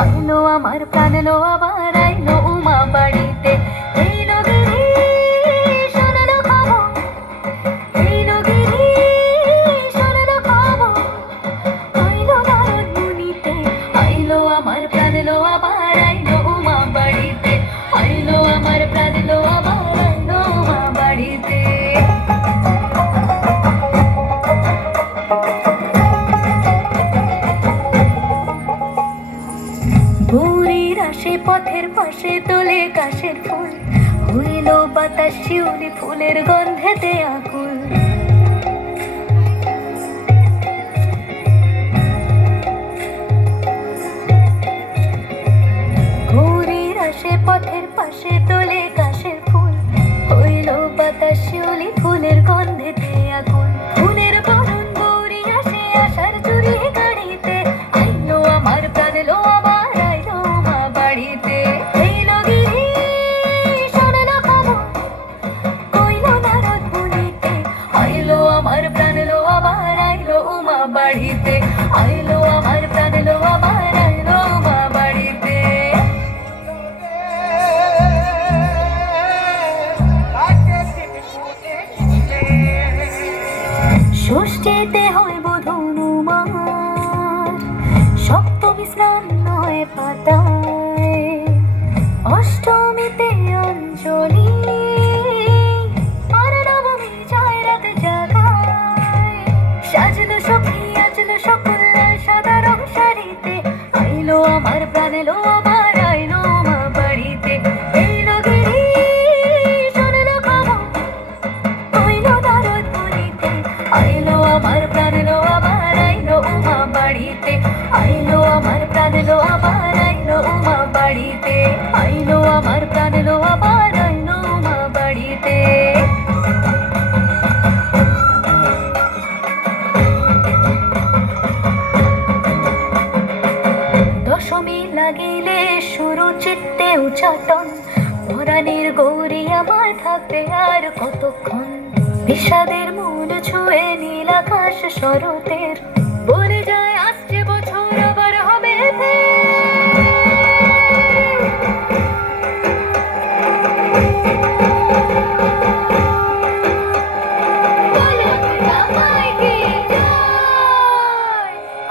আইলো আমার প্রাণ লো আবার আইলো উমা বাড়িতে। এইলো গিরি শোনালো খবর, এইলো গিরি শোনালো খবর, আইলো নারদ মুনিতে। আইলো আমার প্রাণ লো আবার আইলো উমা বাড়িতে, আইলো আমার প্রাণ লো আবার আইলো উমা বাড়িতে। ভোরের আসে পথের পাশে তোলে কাশের ফুল, হইল বাতাস শিউলি ফুলের গন্ধেতে আকুল। ভোরের আসে পথের পাশে তোলে কাশের ফুল, হইল বাতাস শিউলি ফুলের গন্ধেতে আকুল। ফুলের বরণ গৌরী আসে আশার চুরি গাড়িতে, আইলো আমার প্রাণ লো আবার বাড়িতে। এইলো গিরি শোনালো খবর, কইলো নারদ মুনিতে। আইলো আমার প্রাণ লো আবার আইলো উমা বাড়িতে, আইলো আমার প্রাণ লো আবার আইলো উমা বাড়িতে। ষষ্ঠীতে হয় বোধন উমার, সপ্তমী স্নান নয় পাতায়, অষ্টমীতে অঞ্জলি, আর নবমী যায় রাত জাগায়। সাজলো সখী আজলো সকল সাদা রং শাড়িতে, আইলো আমার প্রাণ লো আবার আইলো উমা বাড়িতে। এইলো গিরি শোনালো খবর, কইলো নারদ মুনিতে। আইলো আমার প্রাণ লো আবার আইলো উমা বাড়িতে, আইলো আমার প্রাণ লো আবার আইলো উমা বাড়িতে, আইলো আমার প্রাণ লো আবার আইলো উমা বাড়িতে। দশমী লাগিলে শুরু চিত্তে উচ্চাটন, পরাণের গৌরী আমার থাকবে আর কতক্ষণ। বিষাদের মূল ছুঁয়ে নীল আকাশ শরতের, বলে যায় আসছে বছর আবার হবে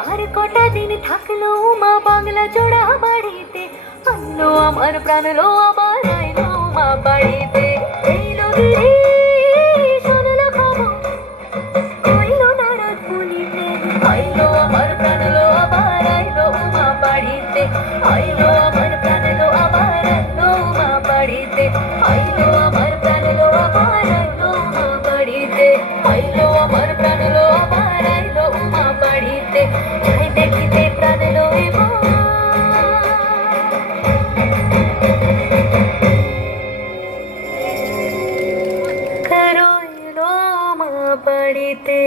আর কটা দিন থাকলো উমা বাংলা জোড়া বাড়িতে, আইলো আমার প্রাণ লো আবার আইলো উমা বাড়িতে। এইলো গিরি শোনালো খবর, কইলো নারদ মুনিতে। আইলো আমার প্রাণ লো আবার আইলো উমা বাড়িতে, আইলো আমার প্রাণ লো আবার আইলো উমা বাড়িতে, আইলো আমার প্রাণ লো আবার আইলো উমা বাড়িতে, আইলো আমার প্রাণ লো আবার আইলো উমা বাড়িতে। যাই দেখিতে প্রাণ লো এবার রইলো উমা বাড়িতে।